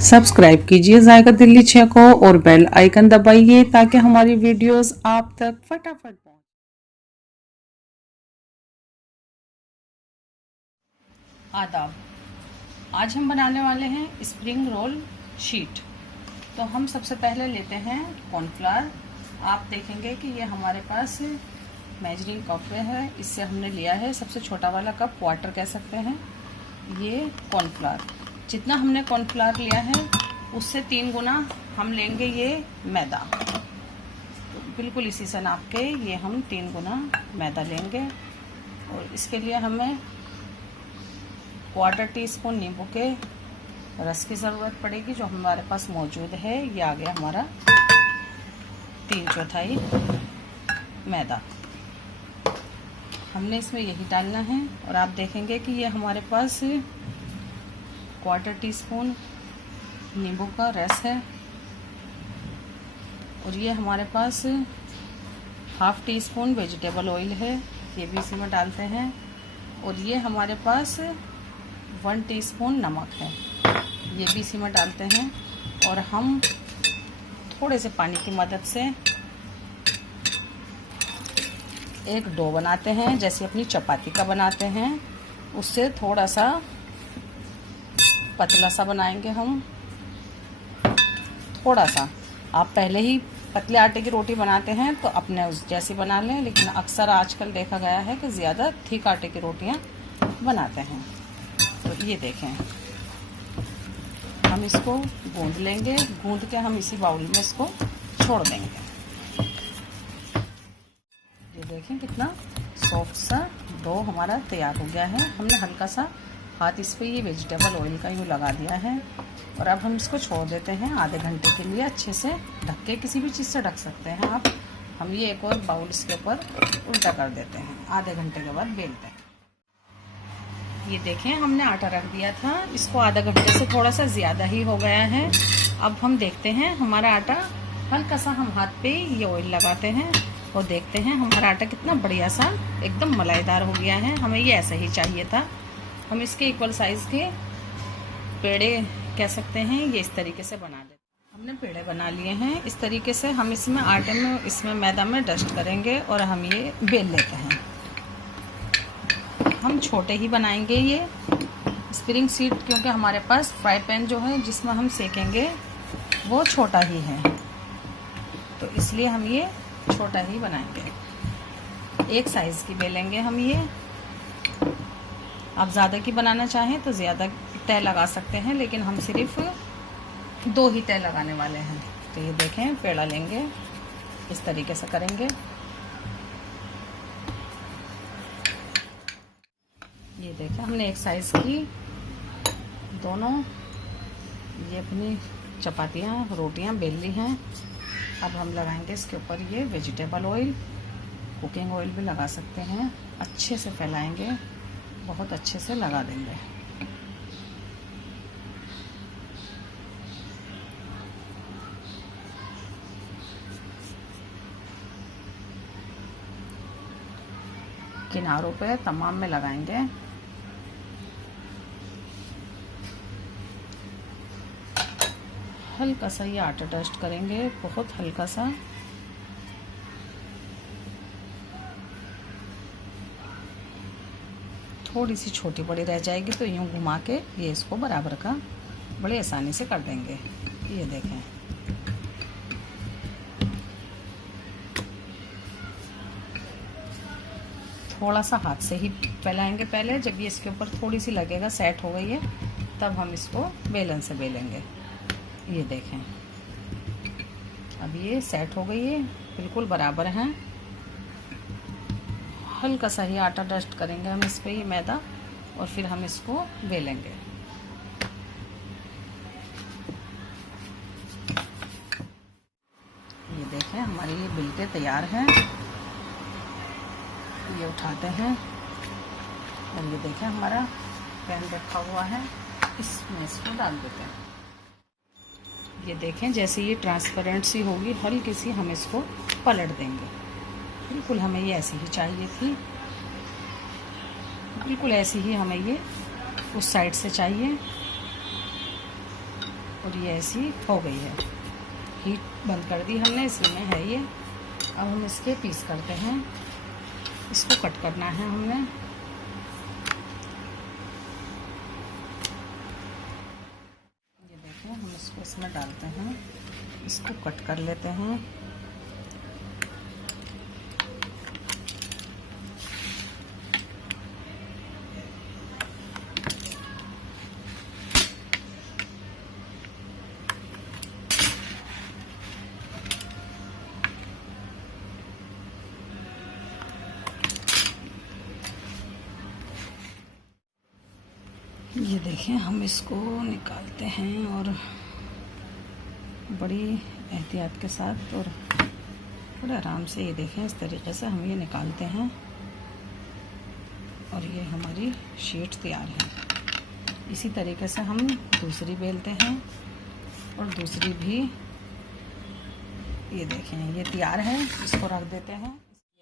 Subscribe कीजिए जायका दिल्ली 6 को और बेल आइकन दबाइए ताकि हमारी वीडियोस आप तक फटाफट पहुंचे। आदाब, आज हम बनाने वाले हैं स्प्रिंग रोल शीट। तो हम सबसे पहले लेते हैं कॉर्नफ्लावर। आप देखेंगे कि ये हमारे पास मेजरिंग कप है, इससे हमने लिया है सबसे छोटा वाला कप, क्वार्टर कह सकते हैं। ये कॉर्नफ्लावर, जितना हमने कॉर्नफ्लावर लिया है उससे 3 गुना हम लेंगे ये मैदा। तो बिल्कुल इसी से नाप के ये हम 3 गुना मैदा लेंगे। और इसके लिए हमें 1/4 टीस्पून नींबू के रस की ज़रूरत पड़ेगी, जो हमारे पास मौजूद है। ये आ गया हमारा 3/4 मैदा। हमने इसमें यही डालना है। और आप देखेंगे कि ये हमारे पास 1/4 टीस्पून नींबू का रस है। और ये हमारे पास 1/2 टीस्पून वेजिटेबल ऑयल है, ये भी इसी में डालते हैं। और ये हमारे पास 1 टीस्पून नमक है, ये भी इसी में डालते हैं। और हम थोड़े से पानी की मदद से एक डो बनाते हैं, जैसे अपनी चपाती का बनाते हैं, उससे थोड़ा सा पतला सा बनाएंगे हम। थोड़ा सा, आप पहले ही पतले आटे की रोटी बनाते हैं तो अपने उस जैसी बना लें, लेकिन अक्सर आजकल देखा गया है कि ज़्यादा थिक आटे की रोटियां बनाते हैं। तो ये देखें, हम इसको गूंद लेंगे। गूंद के हम इसी बाउल में इसको छोड़ देंगे। ये देखें कितना सॉफ्ट सा डो हमारा तैयार हो गया है। हमने हल्का सा हाथ इस पे ये वेजिटेबल ऑयल का यूँ लगा दिया है। और अब हम इसको छोड़ देते हैं आधे घंटे के लिए, अच्छे से ढक के। किसी भी चीज़ से ढक सकते हैं आप। हम ये एक और बाउल इसके ऊपर उल्टा कर देते हैं, आधे घंटे के बाद बेलते हैं। ये देखें, हमने आटा रख दिया था, इसको आधा घंटे से थोड़ा सा ज़्यादा ही हो गया है। अब हम देखते हैं हमारा आटा, हल्का सा हम हाथ पे ये ऑयल लगाते हैं और देखते हैं हमारा आटा कितना बढ़िया सा एकदम मलाईदार हो गया है। हमें ये ऐसा ही चाहिए था। हम इसके इक्वल साइज़ के पेड़े कह सकते हैं, ये इस तरीके से बना लेते हैं। हमने पेड़े बना लिए हैं इस तरीके से। हम इसमें आटे में, इसमें मैदा में डस्ट करेंगे और हम ये बेल लेते हैं। हम छोटे ही बनाएंगे ये स्प्रिंग शीट, क्योंकि हमारे पास फ्राई पैन जो है जिसमें हम सेकेंगे वो छोटा ही है, तो इसलिए हम ये छोटा ही बनाएंगे। एक साइज़ की बेलेंगे हम ये। आप ज़्यादा की बनाना चाहें तो ज़्यादा तय लगा सकते हैं, लेकिन हम सिर्फ 2 ही तय लगाने वाले हैं। तो ये देखें, पेड़ा लेंगे, इस तरीके से करेंगे। ये देखें, हमने एक साइज़ की दोनों ये अपनी चपातियाँ, रोटियाँ बेल ली हैं। अब हम लगाएंगे इसके ऊपर ये वेजिटेबल ऑयल, कुकिंग ऑयल भी लगा सकते हैं। अच्छे से फैलाएंगे, बहुत अच्छे से लगा देंगे। किनारों पे तमाम में लगाएंगे। हल्का सा ये आटा डस्ट करेंगे, बहुत हल्का सा। थोड़ी सी छोटी बड़ी रह जाएगी तो यूँ घुमा के ये इसको बराबर का बड़े आसानी से कर देंगे। ये देखें, थोड़ा सा हाथ से ही फैलाएंगे पहले। जब ये इसके ऊपर थोड़ी सी लगेगा सेट हो गई है, तब हम इसको बेलन से बेलेंगे। ये देखें, अब ये सेट हो गई है, बिल्कुल बराबर हैं। हल्का सा ही आटा डस्ट करेंगे हम इस पे, ये मैदा, और फिर हम इसको बेलेंगे। ये देखें, हमारी ये बिल्टे तैयार हैं। ये उठाते हैं और ये देखें हमारा पैन रखा हुआ है, इसमें इसको डाल देते हैं। ये देखें, जैसे ये ट्रांसपेरेंट सी होगी, हल्की सी, हम इसको पलट देंगे। बिल्कुल हमें ये ऐसी ही चाहिए थी, बिल्कुल ऐसी ही हमें ये उस साइड से चाहिए। और ये ऐसी हो गई है। हीट बंद कर दी हमने, इसी में है ये। अब हम इसके पीस करते हैं। इसको कट करना है हमने। ये देखें, हम इसको इसमें डालते हैं, इसको कट कर लेते हैं। ये देखें, हम इसको निकालते हैं और बड़ी एहतियात के साथ और बड़े आराम से, ये देखें इस तरीके से हम ये निकालते हैं और ये हमारी शीट तैयार है। इसी तरीके से हम दूसरी बेलते हैं और दूसरी भी, ये देखें ये तैयार है, इसको रख देते हैं।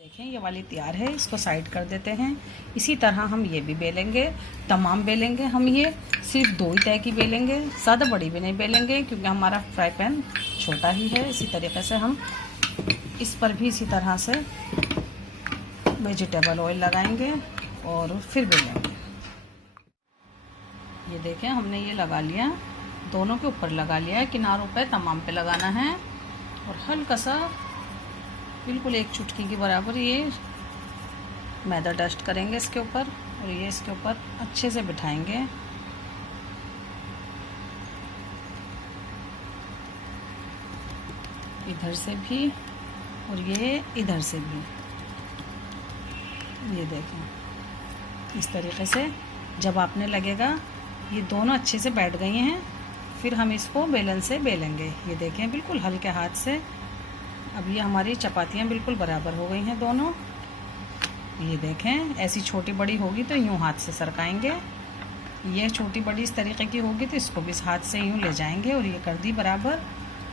देखें ये वाली तैयार है, इसको साइड कर देते हैं। इसी तरह हम ये भी बेलेंगे, तमाम बेलेंगे। हम ये सिर्फ 2 ही तय की बेलेंगे, ज़्यादा बड़ी भी नहीं बेलेंगे क्योंकि हमारा फ्राई पैन छोटा ही है। इसी तरीके से हम इस पर भी इसी तरह से वेजिटेबल ऑयल लगाएंगे और फिर बेलेंगे। ये देखें, हमने ये लगा लिया, दोनों के ऊपर लगा लिया है, किनारों पे तमाम पे लगाना है और हल्का सा बिल्कुल 1 चुटकी के बराबर ये मैदा डस्ट करेंगे इसके ऊपर और ये इसके ऊपर अच्छे से बिठाएंगे। इधर से भी और ये इधर से भी। ये देखें इस तरीके से जब आपने लगेगा ये दोनों अच्छे से बैठ गई हैं, फिर हम इसको बेलन से बेलेंगे। ये देखें बिल्कुल हल्के हाथ से। अब ये हमारी चपातियाँ बिल्कुल बराबर हो गई हैं दोनों। ये देखें, ऐसी छोटी बड़ी होगी तो यूँ हाथ से सरकाएंगे, ये छोटी बड़ी इस तरीके की होगी तो इसको भी इस हाथ से यूँ ले जाएंगे और ये कर दी बराबर।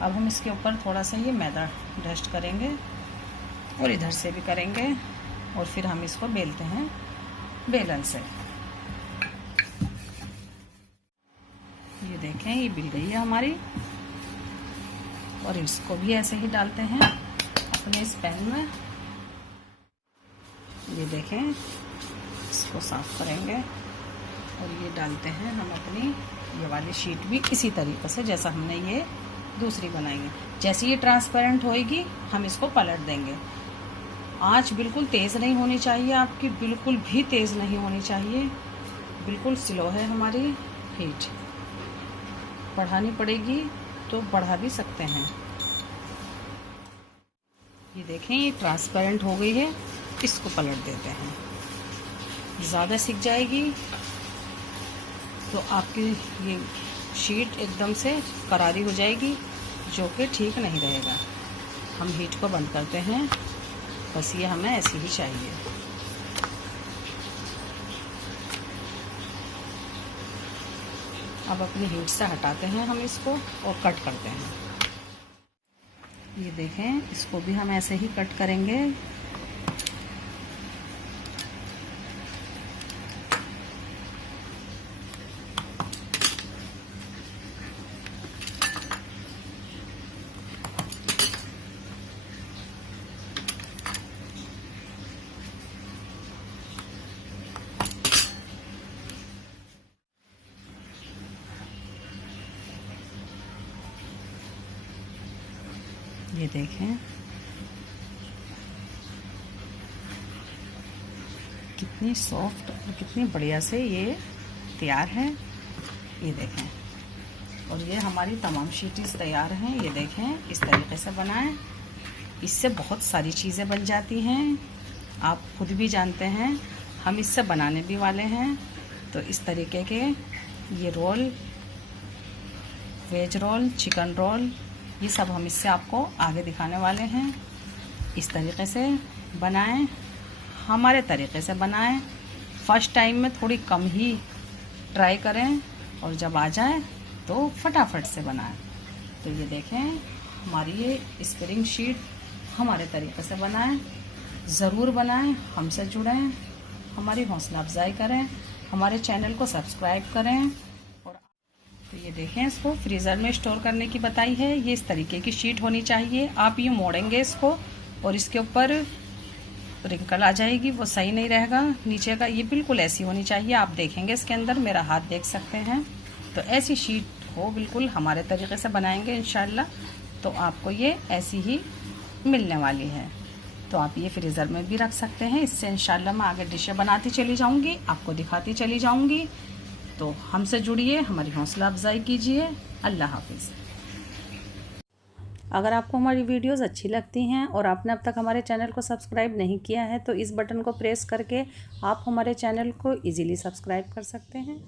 अब हम इसके ऊपर थोड़ा सा ये मैदा डस्ट करेंगे और इधर से भी करेंगे और फिर हम इसको बेलते हैं बेलन से। ये देखें ये बिल गई है हमारी और इसको भी ऐसे ही डालते हैं अपने इस पैन में। ये देखें, इसको साफ करेंगे और ये डालते हैं हम अपनी ये वाली शीट भी इसी तरीके से जैसा हमने ये दूसरी बनाई है। जैसे ये ट्रांसपेरेंट होएगी हम इसको पलट देंगे। आंच बिल्कुल तेज़ नहीं होनी चाहिए आपकी, बिल्कुल भी तेज़ नहीं होनी चाहिए, बिल्कुल स्लो है हमारी हीट। बढ़ानी पड़ेगी तो बढ़ा भी सकते हैं। ये देखें ये ट्रांसपेरेंट हो गई है, इसको पलट देते हैं। ज़्यादा सिक जाएगी तो आपकी ये शीट एकदम से करारी हो जाएगी, जो कि ठीक नहीं रहेगा। हम हीट को बंद करते हैं, बस ये हमें ऐसी ही चाहिए। अब अपनी हीट से हटाते हैं हम इसको और कट करते हैं। ये देखें, इसको भी हम ऐसे ही कट करेंगे। ये देखें कितनी सॉफ्ट और कितनी बढ़िया से ये तैयार है। ये देखें, और ये हमारी तमाम शीट्स तैयार हैं। ये देखें इस तरीके से बनाएं, इससे बहुत सारी चीज़ें बन जाती हैं। आप खुद भी जानते हैं, हम इससे बनाने भी वाले हैं। तो इस तरीके के ये roll, veg roll, chicken roll, ये सब हम इससे आपको आगे दिखाने वाले हैं। इस तरीके से बनाएं, हमारे तरीके से बनाएं। फर्स्ट टाइम में थोड़ी कम ही ट्राई करें और जब आ जाए तो फटाफट से बनाएं। तो ये देखें हमारी ये स्प्रिंग शीट हमारे तरीके से बनाएं। ज़रूर बनाएं, हमसे जुड़ें, हमारी हौसला अफजाई करें, हमारे चैनल को सब्सक्राइब करें और तो ये देखें, इसको फ्रीज़र में स्टोर करने की बताई है। ये इस तरीके की शीट होनी चाहिए। आप यूँ मोड़ेंगे इसको और इसके ऊपर रिंकल आ जाएगी, वो सही नहीं रहेगा नीचे का। ये बिल्कुल ऐसी होनी चाहिए। आप देखेंगे इसके अंदर, मेरा हाथ देख सकते हैं। तो ऐसी शीट हो, बिल्कुल हमारे तरीके से बनाएंगे इंशाल्लाह, तो आपको ये ऐसी ही मिलने वाली है। तो आप ये फ्रीज़र में भी रख सकते हैं। इससे इंशाल्लाह मैं आगे डिशें बनाती चली जाऊंगी, आपको दिखाती चली जाऊंगी। तो हमसे जुड़िए, हमारी हौसला अफजाई कीजिए। अल्लाह हाफिज़। अगर आपको हमारी वीडियोस अच्छी लगती हैं और आपने अब तक हमारे चैनल को सब्सक्राइब नहीं किया है, तो इस बटन को प्रेस करके आप हमारे चैनल को इजीली सब्सक्राइब कर सकते हैं।